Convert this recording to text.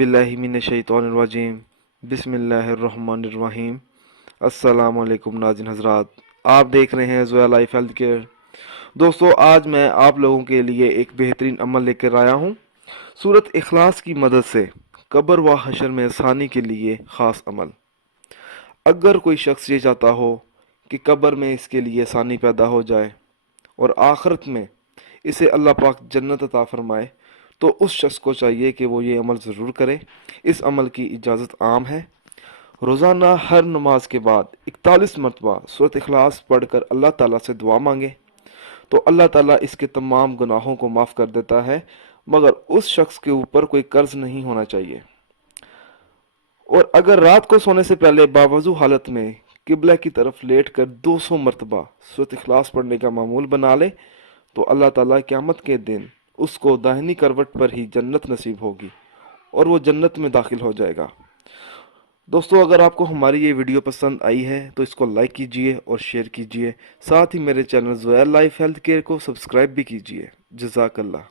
बिल्लाहि मिनश्शैतानिर्रजीम बिस्मिल्लाहिर्रहमानिर्रहीम। अस्सलाम वालेकुम नाज़रीन हज़रात, आप देख रहे हैं ज़ोया लाइफ हेल्थ केयर। दोस्तों, आज मैं आप लोगों के लिए एक बेहतरीन अमल लेकर आया हूँ। सूरत इखलास की मदद से कब्र व हशर में आसानी के लिए ख़ास अमल। अगर कोई शख्स ये चाहता हो कि कब्र में इसके लिए आसानी पैदा हो जाए और आखिरत में इसे अल्लाह पाक जन्नत अता फरमाए, तो उस शख्स को चाहिए कि वो ये अमल ज़रूर करे। इस अमल की इजाज़त आम है। रोज़ाना हर नमाज के बाद 41 मरतबा सूरत इखलास पढ़कर अल्लाह ताला से दुआ मांगे तो अल्लाह ताला इसके तमाम गुनाहों को माफ़ कर देता है, मगर उस शख्स के ऊपर कोई कर्ज नहीं होना चाहिए। और अगर रात को सोने से पहले बावजू हालत में किबला की तरफ लेट कर 200 मरतबा सूरत इखलास पढ़ने का मामूल बना ले तो अल्लाह ताला क़यामत के दिन उसको दाहिनी करवट पर ही जन्नत नसीब होगी और वो जन्नत में दाखिल हो जाएगा। दोस्तों, अगर आपको हमारी ये वीडियो पसंद आई है तो इसको लाइक कीजिए और शेयर कीजिए। साथ ही मेरे channel Zoya life health care को सब्सक्राइब भी कीजिए। जज़ाकल्लाह।